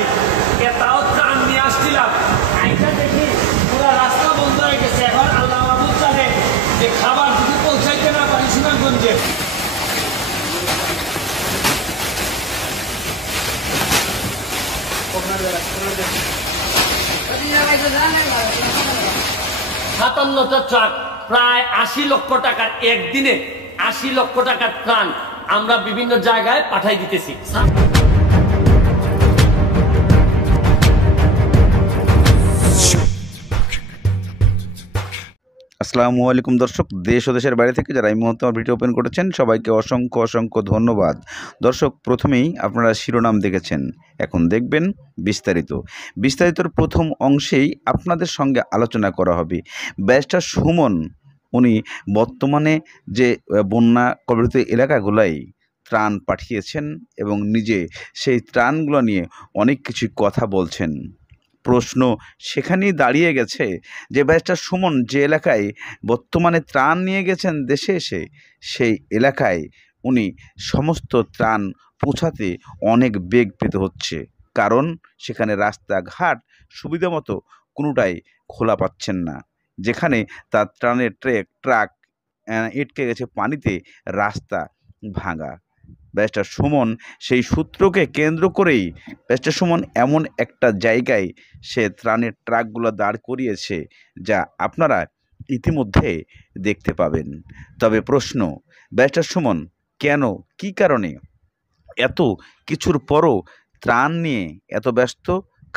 আছি, তাও ত্রাণ নিয়ে আসছিলাম, আইটা দেখি পুরো রাস্তা বন্ধ হয়ে গেছে। এখন আল্লাহ মাহবুব জানে যে খাবার যদি পৌঁছাইতে না পারি সুনামগঞ্জে। সাতান্নটা ট্রাক, প্রায় ৮০ লক্ষ টাকার, একদিনে ৮০ লক্ষ টাকার ত্রাণ আমরা বিভিন্ন জায়গায় পাঠাই দিতেছি। আসসালামু আলাইকুম দর্শক, দেশ ও দেশের বাইরে থেকে যারা এই মুহূর্তে আমার ভিডিও ওপেন করেছেন সবাইকে অসংখ্য অসংখ্য ধন্যবাদ। দর্শক, প্রথমেই আপনারা শিরোনাম দেখেছেন, এখন দেখবেন বিস্তারিতর প্রথম অংশেই আপনাদের সঙ্গে আলোচনা করা হবে। ব্যারিস্টার সুমন উনি বর্তমানে যে বন্যা কবলিত এলাকাগুলাই ত্রাণ পাঠিয়েছেন এবং নিজে সেই ত্রাণগুলো নিয়ে অনেক কিছু কথা বলছেন। প্রশ্ন সেখানেই দাঁড়িয়ে গেছে যে ব্যারিস্টার সুমন যে এলাকায় বর্তমানে ত্রাণ নিয়ে গেছেন দেশে এসে, সেই এলাকায় উনি সমস্ত ত্রাণ পৌঁছাতে অনেক বেগ পেতে হচ্ছে, কারণ সেখানে রাস্তাঘাট সুবিধা মতো কোনোটাই খোলা পাচ্ছেন না। যেখানে তার ত্রাণের ট্রাক আটকে গেছে পানিতে, রাস্তা ভাঙা। ব্যারিস্টার সুমন সেই সূত্রকে কেন্দ্র করেই ব্যারিস্টার সুমন এমন একটা জায়গায় সে ত্রাণের ট্রাকগুলো দাঁড় করিয়েছে যা আপনারা ইতিমধ্যে দেখতে পাবেন। তবে প্রশ্ন, ব্যারিস্টার সুমন কেন, কী কারণে এত কিছুর পরও ত্রাণ নিয়ে এত ব্যস্ত?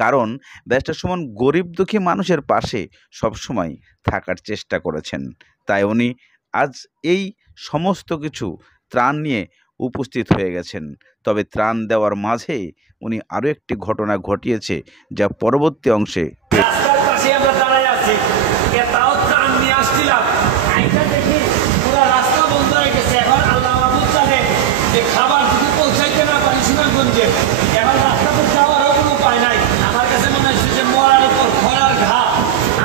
কারণ ব্যারিস্টার সুমন গরিব দুঃখী মানুষের পাশে সবসময় থাকার চেষ্টা করেছেন, তাই উনি আজ এই সমস্ত কিছু ত্রাণ নিয়ে উপস্থিত হয়ে গেছেন। তবে ত্রাণ দেওয়ার মাঝে উনি আরও একটি ঘটনা ঘটিয়েছে যা পরবর্তী অংশে। রাস্তার পাশে আমরা দাঁড়ায় আছি, তাও ত্রাণ নিয়ে আসছিলাম, আইটা দেখি পুরো রাস্তা বন্ধ হয়ে গেছে। এখন আল্লাহ মাহবুব জানে যে খাবার যদি পৌঁছাইতে না পারি সুনামগঞ্জে, এখন রাস্তাতে যাওয়ারও কোনো উপায় নাই। আমার কাছে মনে হচ্ছে যে মরার উপর খরার ঘাট।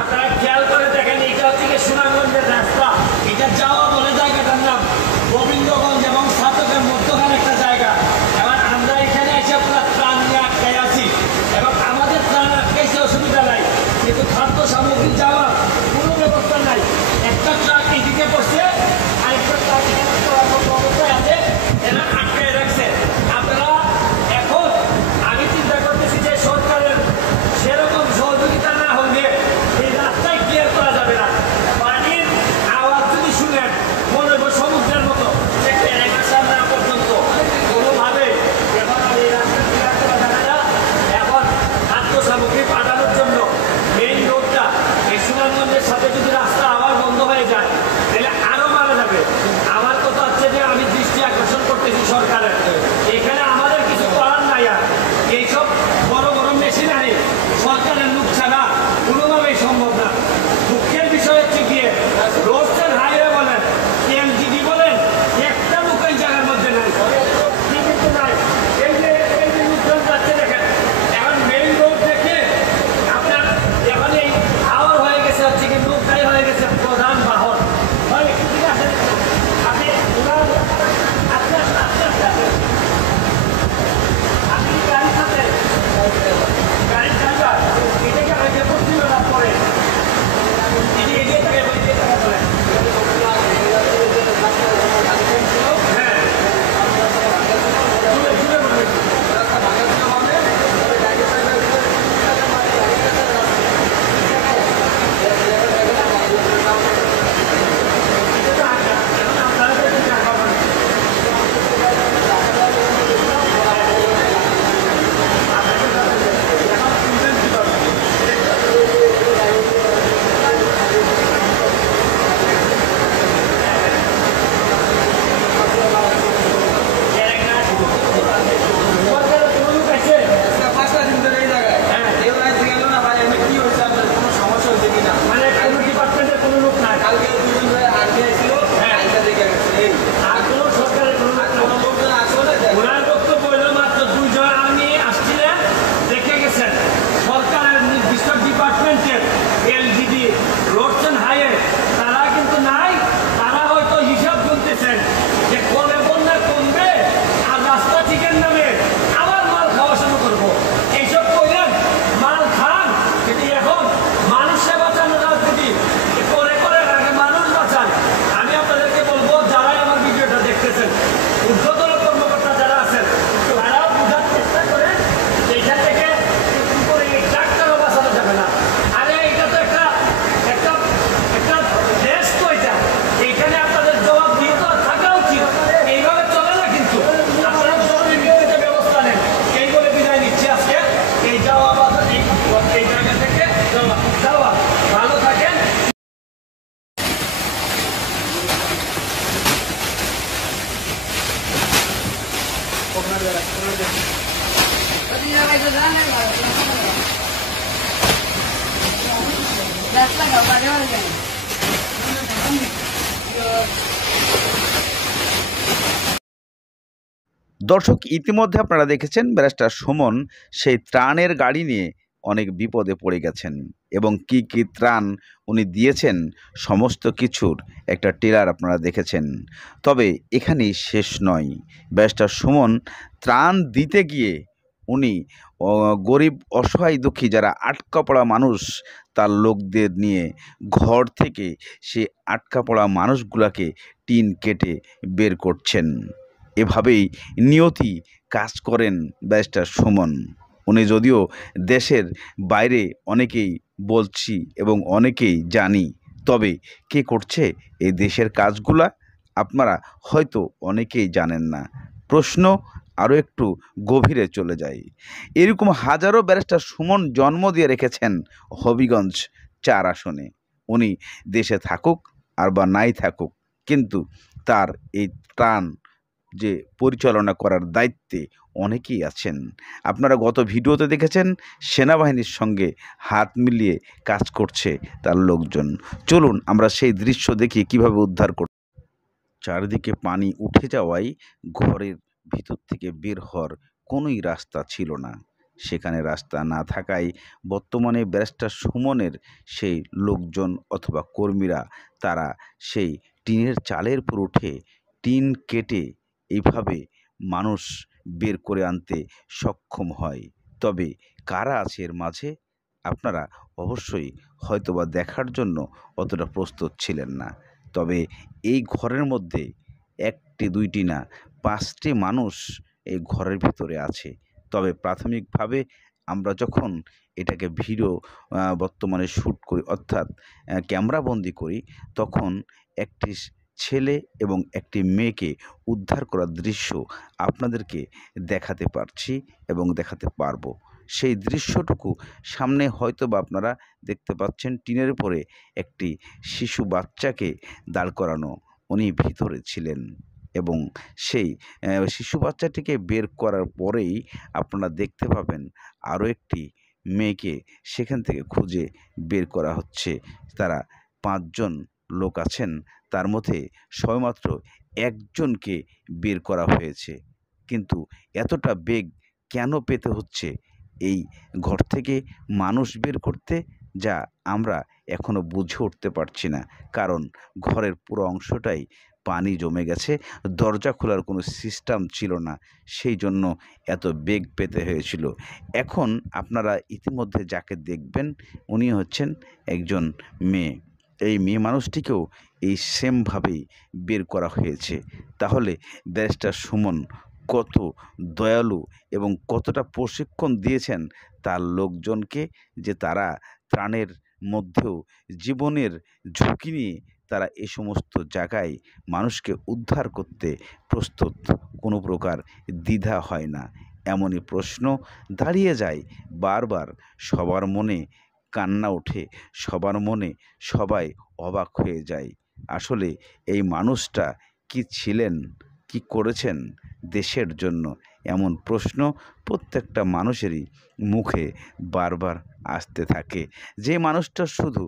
আপনারা খেয়াল করে দেখেন, এইটা হচ্ছে সুনামগঞ্জের রাস্তা, এটা যাওয়া বলে জায়গাটার নাম গোবিন্দগঞ্জ এবং সাতকের মধ্যখানে একটা জায়গা। এবার আমরা এখানে এসে পুরো ত্রাণ নিয়ে আটকায় আছি এবং আমাদের ত্রাণ আটকাইছে, অসুবিধা নাই, কিন্তু খাদ্য সামগ্রী যাওয়ার কোনো ব্যবস্থা নাই। একটা ট্রাক এদিকে পড়ছে, আরেকটা ট্রাক এখানে অবস্থায় আছে, এরা আটকায় রাখছে। আপনারা এখন দর্শক, ইতিমধ্যে আপনারা দেখেছেন ব্যারিস্টার সুমন সেই ত্রাণের গাড়ি নিয়ে অনেক বিপদে পড়ে গেছেন এবং কি কি ত্রাণ উনি দিয়েছেন সমস্ত কিছুর একটা টেলার আপনারা দেখেছেন। তবে এখানেই শেষ নয়। ব্যারিস্টার সুমন ত্রাণ দিতে গিয়ে উনি গরিব অসহায় দুঃখী যারা আটকা পড়া মানুষ তার লোকদের নিয়ে ঘর থেকে সে আটকা পড়া মানুষগুলাকে টিন কেটে বের করছেন। এভাবেই নিয়তি কাজ করেন ব্যারিস্টার সুমন। উনি যদিও দেশের বাইরে অনেকেই বলছি এবং অনেকেই জানি, তবে কে করছে এই দেশের কাজগুলা আপনারা হয়তো অনেকেই জানেন না। প্রশ্ন আরও একটু গভীরে চলে যায়। এরকম হাজারো ব্যারিস্টার সুমন জন্ম দিয়ে রেখেছেন হবিগঞ্জ 4 আসনে। উনি দেশে থাকুক আর বা নাই থাকুক, কিন্তু তার এই ত্রাণ যে পরিচালনা করার দায়িত্বে অনেকেই আছেন। আপনারা গত ভিডিওতে দেখেছেন সেনাবাহিনীর সঙ্গে হাত মিলিয়ে কাজ করছে তার লোকজন। চলুন আমরা সেই দৃশ্য দেখি কিভাবে উদ্ধার করছে। চারিদিকে পানি উঠে যাওয়ায় ঘরের ভিতর থেকে বের হওয়ার কোনোই রাস্তা ছিল না। সেখানে রাস্তা না থাকায় বর্তমানে ব্যারিস্টার সুমনের সেই লোকজন অথবা কর্মীরা তারা সেই টিনের চালের উপর উঠে টিন কেটে এইভাবে মানুষ বের করে আনতে সক্ষম হয়। তবে কারা আছে এর মাঝে আপনারা অবশ্যই হয়তোবা দেখার জন্য অতটা প্রস্তুত ছিলেন না। তবে এই ঘরের মধ্যে 1টি 2টি না 5টি মানুষ এই ঘরের ভিতরে আছে। তবে প্রাথমিকভাবে আমরা যখন এটাকে ভিডিও বর্তমানে শ্যুট করি অর্থাৎ ক্যামেরাবন্দি করি, তখন একটি ছেলে এবং একটি মেয়েকে উদ্ধার করার দৃশ্য আপনাদেরকে দেখাতে পারছি এবং দেখাতে পারবো। সেই দৃশ্যটুকু সামনে হয়তো বা আপনারা দেখতে পাচ্ছেন। টিনের উপরে একটি শিশু বাচ্চাকে দাঁড় করানো, উনি ভিতরে ছিলেন এবং সেই শিশু বাচ্চাটিকে বের করার পরেই আপনারা দেখতে পাবেন আরও একটি মেয়েকে সেখান থেকে খুঁজে বের করা হচ্ছে। তারা 5 জন লোক আছেন, তার মধ্যে সবেমাত্র একজনকে বের করা হয়েছে। কিন্তু এতটা বেগ কেন পেতে হচ্ছে এই ঘর থেকে মানুষ বের করতে, যা আমরা এখনও বুঝে উঠতে পারছি না। কারণ ঘরের পুরো অংশটাই পানি জমে গেছে, দরজা খোলার কোনো সিস্টেম ছিল না, সেই জন্য এত বেগ পেতে হয়েছিল। এখন আপনারা ইতিমধ্যে যাকে দেখবেন উনি হচ্ছেন একজন মেয়ে। এই মেয়ে মানুষটিকেও এই সেমভাবেই বের করা হয়েছে। তাহলে ব্যারিস্টার সুমন কত দয়ালু এবং কতটা প্রশিক্ষণ দিয়েছেন তার লোকজনকে, যে তারা ত্রাণের মধ্যেও জীবনের ঝুঁকি নিয়ে তারা এই সমস্ত জায়গায় মানুষকে উদ্ধার করতে প্রস্তুত, কোনো প্রকার দ্বিধা হয় না। এমনই প্রশ্ন দাঁড়িয়ে যায় বারবার, সবার মনে কান্না ওঠে, সবার মনে সবাই অবাক হয়ে যায়। আসলে এই মানুষটা কি ছিলেন, কি করেছেন দেশের জন্য, এমন প্রশ্ন প্রত্যেকটা মানুষেরই মুখে বারবার আসতে থাকে। যে মানুষটা শুধু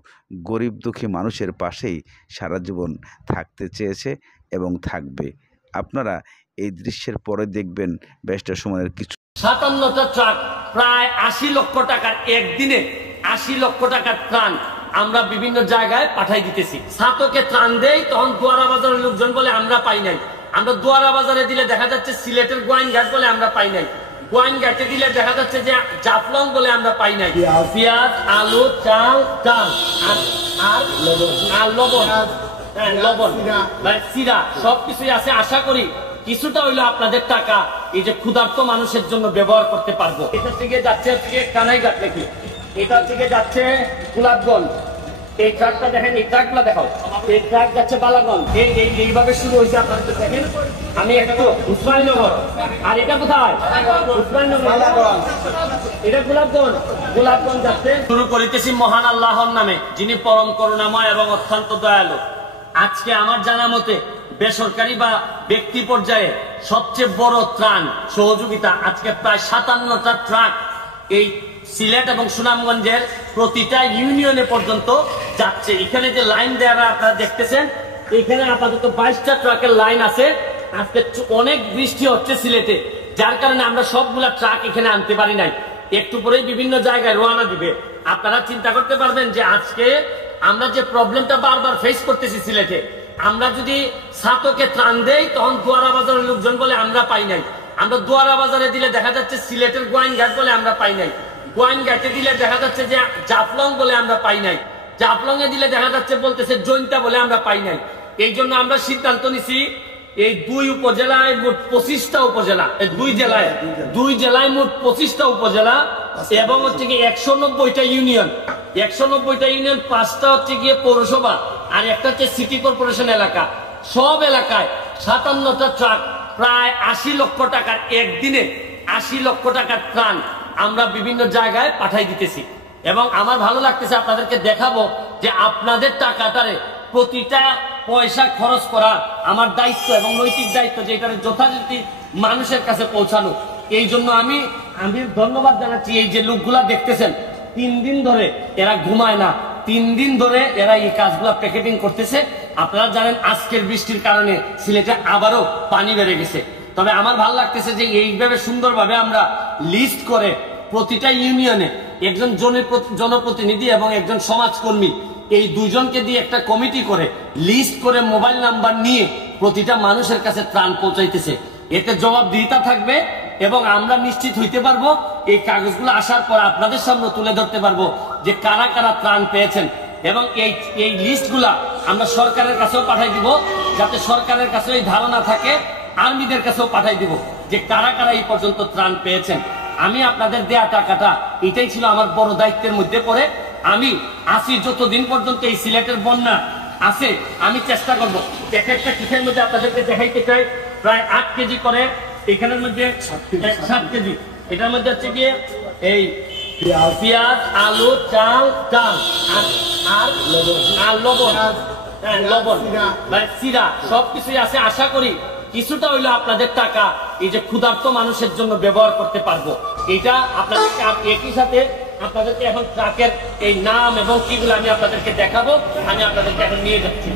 গরিব দুঃখী মানুষের পাশেই সারা জীবন থাকতে চেয়েছে এবং থাকবে। আপনারা এই দৃশ্যের পরে দেখবেন ব্যারিস্টার সুমনের কিছু 57টা ট্রাক, প্রায় 80 লক্ষ টাকার, একদিনে 80 লক্ষ টাকার ত্রাণ আমরা বিভিন্ন জায়গায় পাঠাই দিতেছি। ছাতকে ত্রাণ দেই, তখন দুয়ারা বাজারের লোকজন বলে আমরা পাই নাই। আমরা দুয়ারা বাজারে দিলে দেখা যাচ্ছে সিলেটের গোয়াইনঘাট বলে আমরা পাই নাই। গোয়াইনঘাটে দিলে দেখা যাচ্ছে যে জাফলং বলে আমরা পাই নাই। পেঁয়াজ, আলু, চাল আর লবণ, সিরা সবকিছুই আছে। আশা করি কিছুটা হইলো আপনাদের টাকা এই যে ক্ষুধার্ত মানুষের জন্য ব্যবহার করতে পারবো। এটা থেকে যাচ্ছে কানাইঘাট নাকি, এটা থেকে যাচ্ছে গোলাপগঞ্জ। এই ট্রাকটা দেখেন, এই ট্রাকগুলো দেখাও। এই ট্রাক যাচ্ছে বালাগঞ্জ। এইভাবে শুরু হয়েছে আপনারা দেখেন। আমি একটু উসমানীনগর, আর এটা কোথায়? উসমানীনগর, এটা গোলাপগঞ্জ। গোলাপগঞ্জ যাচ্ছে। শুরু করিতেছি মহান আল্লাহর নামে, যিনি পরম করুণাময় এবং অত্যন্ত দয়ালু। আজকে আমার জানা মতে বেসরকারি বা ব্যক্তি পর্যায়ে সবচেয়ে বড় ত্রাণ সহযোগিতা আজকে প্রায় 57টা ট্রাক এই সিলেট এবং সুনামগঞ্জের প্রতিটা ইউনিয়নে পর্যন্ত যাচ্ছে। এখানে যে লাইন দেওয়া আপনারা দেখতেছেন, এখানে আপাতত 22টা ট্রাকের লাইন আছে। আজকে অনেক বৃষ্টি হচ্ছে সিলেটে, যার কারণে আমরা সবগুলা ট্রাক এখানে আনতে পারি নাই। একটু পরেই বিভিন্ন জায়গায় রওনা দিবে। আপনারা চিন্তা করতে পারবেন যে আজকে আমরা যে প্রবলেমটা বারবার ফেস করতেছি সিলেটে, আমরা যদি ছাতকে ত্রাণ দেই তখন দুয়ারা বাজারের লোকজন বলে আমরা পাই নাই। আমরা দুয়ারা বাজারে দিলে দেখা যাচ্ছে সিলেটের গোয়াইনঘাট বলে আমরা পাই নাই। গোয়াইনঘাটে দিলে দেখা যাচ্ছে যে জাফলং বলে আমরা পাই নাই। জাফলং এ দিলে দেখা যাচ্ছে বলতেছে জৈন্তা বলে আমরা পাই নাই। এই জন্য আমরা সিদ্ধান্ত নিছি এই 2 উপজেলায় মোট 25টা উপজেলা, দুই জেলায় মোট 25টা উপজেলা এবং হচ্ছে কি 190টা ইউনিয়ন, 190টা ইউনিয়ন, 5টা হচ্ছে গিয়ে পৌরসভা আর একটা হচ্ছে সিটি কর্পোরেশন এলাকা। সব এলাকায় 57টা ট্রাক, প্রায় 80 লক্ষ টাকার, একদিনে 80 লক্ষ টাকার ত্রাণ আমরা বিভিন্ন জায়গায় পাঠাই দিতেছি। এবং আমার ভালো লাগতেছে, আপনাদেরকে দেখাবো যে আপনাদের টাকাটারে প্রতিটা পয়সা খরচ করা আমার দায়িত্ব এবং নৈতিক দায়িত্ব, যে এটা যথারীতি মানুষের কাছে পৌঁছানো। এই জন্য আমি ধন্যবাদ জানাচ্ছি। এই যে লোকগুলা দেখতেছেন 3 দিন ধরে এরা ঘুমায় না, 3 দিন ধরে এরা এই কাজগুলা প্যাকেটিং করতেছে। আপনারা জানেন আজকের বৃষ্টির কারণে সিলেটে আবারও পানি বেড়ে গেছে। তবে আমার ভালো লাগতেছে যে এইভাবে সুন্দরভাবে আমরা লিস্ট করে প্রতিটা ইউনিয়নে একজন জনপ্রতিনিধি এবং একজন সমাজকর্মী, এই দুজনকে দিয়ে একটা কমিটি করে লিস্ট করে মোবাইল নাম্বার নিয়ে প্রতিটা মানুষের কাছে ত্রাণ পৌঁছাইতেছে। এতে জবাবদিহিতা থাকবে এবং আমরা নিশ্চিত হইতে পারবো এই কাগজগুলো আসার পর আপনাদের সামনে তুলে ধরতে পারবো যে কারা কারা ত্রাণ পেয়েছেন। এবং এই লিস্টগুলা আমরা সরকারের কাছেও পাঠাই দিব, যাতে সরকারের কাছেও এই ধারণা থাকে, আর্মিদের কাছেও পাঠাই দিব যে কারা কারা এই পর্যন্ত ত্রাণ পেয়েছেন। আমি আপনাদের দেয়া টাকাটা, এটাই ছিল আমার বড় দায়িত্বের মধ্যে পড়ে। আমি আসি যতদিন পর্যন্ত এই সিলেটের বন্যা আছে, আমি চেষ্টা করব এক একটা কিসের মধ্যে আপনাদেরকে দেখাইতে চাই। প্রায় 8 কেজি করে, এখানের মধ্যে 7 কেজি, এটার মধ্যে হচ্ছে গিয়ে এই পেঁয়াজ, আলু, চাল আর লবণ, সিরা সবকিছুই আছে। আশা করি কিছুটা হইলো আপনাদের টাকা এই যে ক্ষুধার্ত মানুষের জন্য ব্যবহার করতে পারবো। এটা আপনাদেরকে একই সাথে আপনাদেরকে এখন ট্রাকের এই নাম এবং কিগুলো আমি আপনাদেরকে দেখাবো। আমি আপনাদেরকে এখন নিয়ে যাচ্ছি।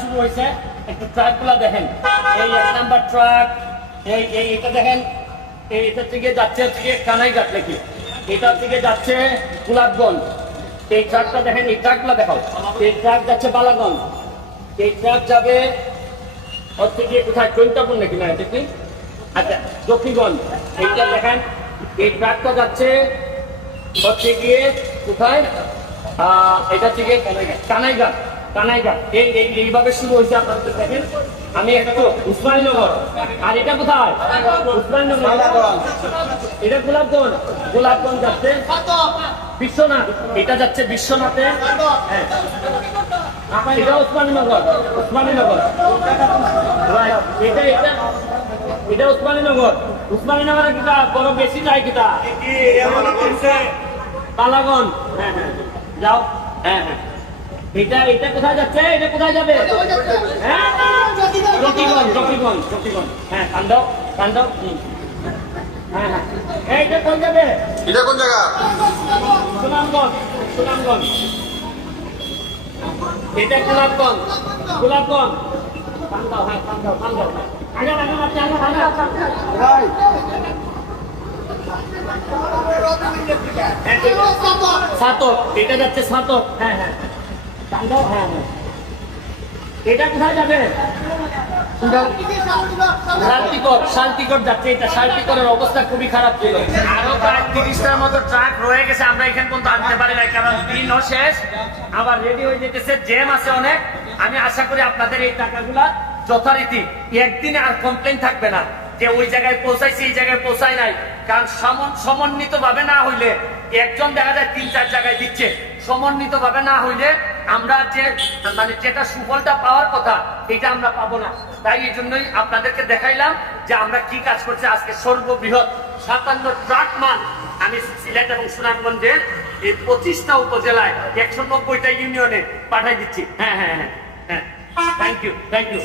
শুরু হয়েছে, একটু ট্রাকগুলা দেখেন। এই 1 নাম্বার ট্রাক, এইটা দেখেন, এইটা থেকে যাচ্ছে হচ্ছে কানাইঘাট নাকি, এটা থেকে যাচ্ছে গোলাপগঞ্জ। এই ট্রাকটা দেখেন, এই ট্রাকগুলা দেখাও। এই ট্রাক যাচ্ছে বালাগঞ্জ, এই ট্রাক যাবে হচ্ছে গিয়ে কোথায়, চৈতাপুর নাকি না এটা কি, আচ্ছা জকিগঞ্জ। এইটা দেখেন, এই ট্রাকটা যাচ্ছে হচ্ছে গিয়ে কোথায়, এটা থেকে কানাইঘাট। এইভাবে শুরু হয়েছে। আপনাদের দেখেন, আমি একটু উসমানীনগর, আর এটা কোথায়, উসমানীনগর, এটা গোলাপগঞ্জ যাচ্ছে বিশ্বনাথ, এটা যাচ্ছে বিশ্বনাথে, এটা উসমানীনগর, এটা উসমানীনগরে কিটা বড় বেশি যায় কিটা বালাগঞ্জ। যাও, এটা কোথায় যাচ্ছে, এটা কোথায় যাবে, জকিগঞ্জ। হ্যাঁ, কান্দাও। হ্যাঁ, এইটা কোন যাবে, এটা কোন জায়গা, সুনামগঞ্জ। এটা গোলাপগঞ্জ। কান্দাও, হ্যাঁ কান্দাও। সাতক, এটা যাচ্ছে সাতক। হ্যাঁ, এটা কোথায় যাবে, শান্তিকর যাচ্ছে। এটা শান্তিকরের অবস্থা খুবই খারাপ ছিল। আরো প্রায় 30টার মতো ট্রাক রয়ে গেছে, আমরা এখানে পর্যন্ত আনতে পারি নাই, কারণ দিনও শেষ, আবার রেডি হয়ে যেতেছে, জ্যাম আছে অনেক। আমি আশা করি আপনাদের এই টাকাগুলা যথারীতি একদিনে আর কমপ্লেন থাকবে না যে ওই জায়গায় পৌঁছাইছি, এই জায়গায় পৌঁছায় নাই। কারণ সমন্বিত ভাবে না হইলে, একজন দেখা যায় 3-4 জায়গায় দিচ্ছে, সমন্বিত ভাবে না হইলে আমরা যেটা সুফলটা পাওয়ার কথা এটা আমরা পাবো না। তাই এই জন্যই আপনাদেরকে দেখাইলাম যে আমরা কি কাজ করছি। আজকে সর্ববৃহৎ 57 ট্রাক মাল আমি সিলেট এবং সুনামগঞ্জের এই 25টা উপজেলায় 190টা ইউনিয়নে পাঠাই দিচ্ছি। হ্যাঁ হ্যাঁ হ্যাঁ হ্যাঁ, থ্যাংক ইউ।